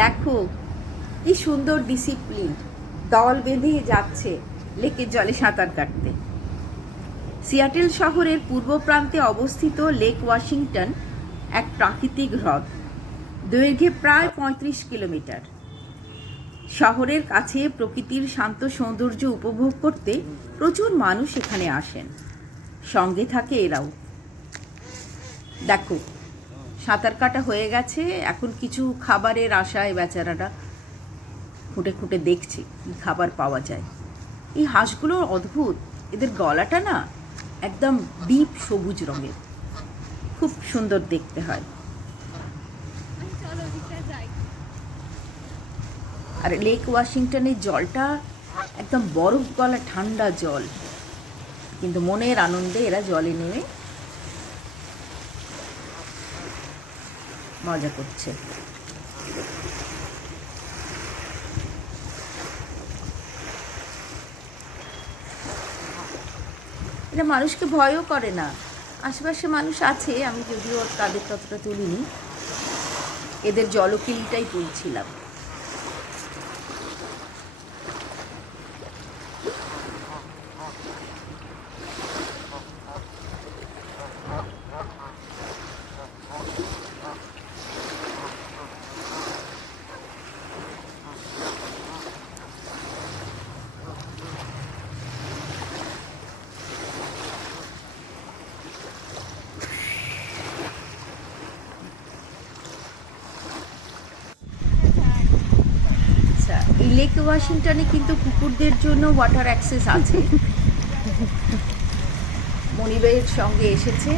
দেখো কি সুন্দর ডিসিপ্লিন, দল বেঁধে যাচ্ছে লেকের জলে সাঁতার কাটতে। সিয়াটেল শহরের পূর্ব প্রান্তে অবস্থিত লেক ওয়াশিংটন এক প্রাকৃতিক হ্রদ, দৈর্ঘ্যে প্রায় ৩৫ কিলোমিটার। শহরের কাছে প্রকৃতির শান্ত সৌন্দর্য উপভোগ করতে প্রচুর মানুষ এখানে আসেন, সঙ্গে থাকে এরাও। দেখো, সাঁতার কাটা হয়ে গেছে, এখন কিছু খাবারের আশায় বেচারারা খুঁটে খুঁটে দেখছে কি খাবার পাওয়া যায়। এই হাঁসগুলোর অদ্ভুত, এদের গলাটা না একদম ডিপ সবুজ রঙের, খুব সুন্দর দেখতে হয়। আর লেক ওয়াশিংটনের জলটা একদম বরফ গলা ঠান্ডা জল, কিন্তু মনের আনন্দে এরা জলে নেমে মজা করছে। এরা মানুষকে ভয়ও করে না। আশেপাশে মানুষ আছে, আমি যদিও তাদের ততটা তুলিনি, এদের জলকিলিটাই তুলছিলাম। এই লেক ওয়াশিংটনে কিন্তু কুকুরদের জন্য ওয়াটার অ্যাক্সেস আছে। মনিবের সঙ্গে এসেছে,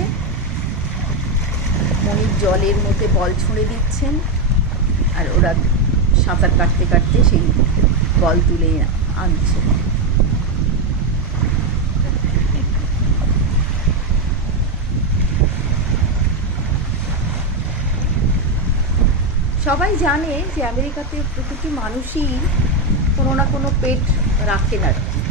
মনির জলের মধ্যে বল ছুঁড়ে দিচ্ছেন, আর ওরা সাঁতার কাটতে কাটতে সেই বল তুলে আনছে। সবাই জানে যে আমেরিকাতে প্রতিটি মানুষই কোনো না কোনো পেট রাখেন আর কি।